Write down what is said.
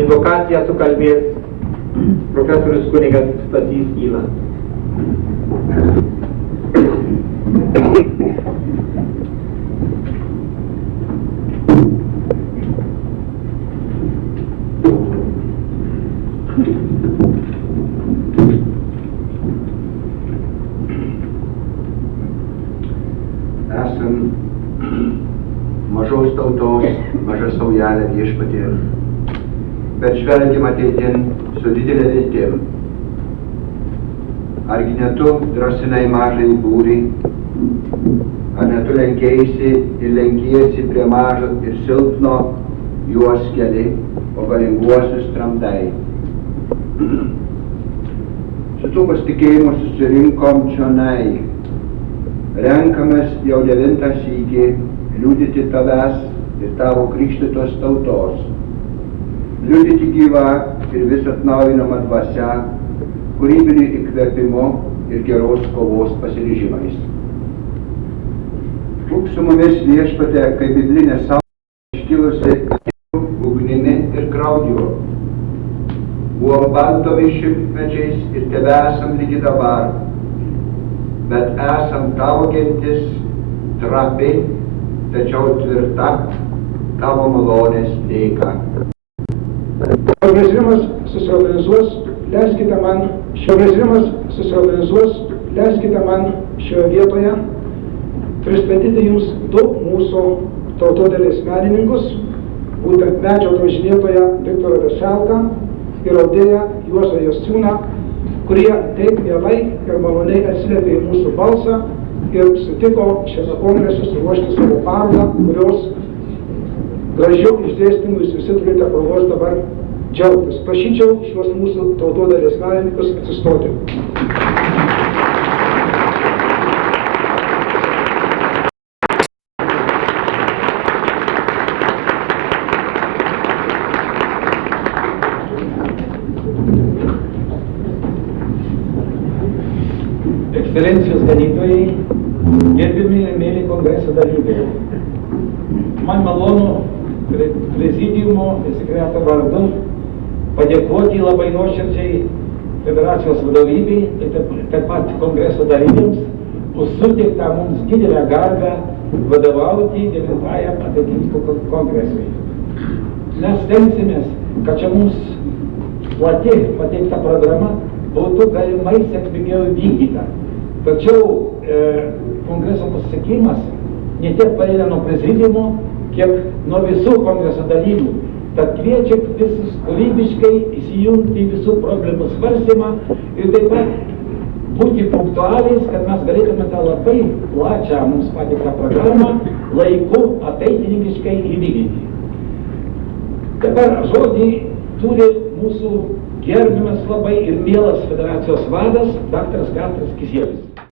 Invokaciją sukalbės profesorius kunigas Stasys Yla. Esam mažos tautos, maža saujelė Viešpatie, bet žvelgiam ateitin su didelė viltim. Argi ne tu drąsinai mažąjį būrį, ar ne tu lenkėsi ir lenkiesi prie mažo ir silpno, juos keli, o galinguosius tramdai. Su tu pasitikėjimu susirinkom čionai, renkamės jau 9 sykį liudyti tavęs ir tavo krikštytos tautos, liudyti gyvą ir vis atnaujinamą dvasią, kūrybiniu įkvėpimu ir geros kovos pasiryžimais. Būk su mumis Viešpatie, kaip biblinė saulė iškilusi ugnimi ir krauju. Buvom bandomi šimtmečiais ir tebesam lygi dabar, bet esam tavo gentis, trapi, tačiau tvirta tavo malonės dėka. Prezidiumas susiorganizuos, leiskite man šioje vietoje pristatyti jums 2 mūsų tautodailės menininkus, būtent medžio drožinėtoją Viktorą Veselką ir audėją Juozą Jociūną, kurie taip mielai ir maloniai atsiliepė į mūsų balsą ir sutiko šiame kongrese suruošti savo parodą, kurios gražių išdėstymų jūs visi turite progos dabar džiaugtis. Prašyčiau šios mūsų tautodailės menininkus atsistoti. Ekscelencijos ganytojai, gerbiami ir mėly kongreso dalyviai. Man malonu prezidiumo ir sekreto vardu padėkoti labai nuoširdžiai federacijos vadovybei ir taip pat kongreso dalyviams už suteiktą mums didelę garbę vadovauti 9-ajam Ateitininkų kongresui. Mes stengsimės, kad čia mums plati pateikta programa būtų galimai sėkmingiau vykdyta. Tačiau kongreso pasisekimas ne tiek paeina nuo prezidiumo, kiek nuo visų kongreso dalyvių. Tad kviečiu visus kūrybiškai įsijungti į visų problemų svarstymą ir taip pat būti punktualiais, kad mes galėtume tą labai plačią mums patiktą programą laiku ateitininkiškai įvykdyti. Dabar žodį turi mūsų gerbiamas labai ir mielas federacijos vadas, daktaras Petras Kisielius.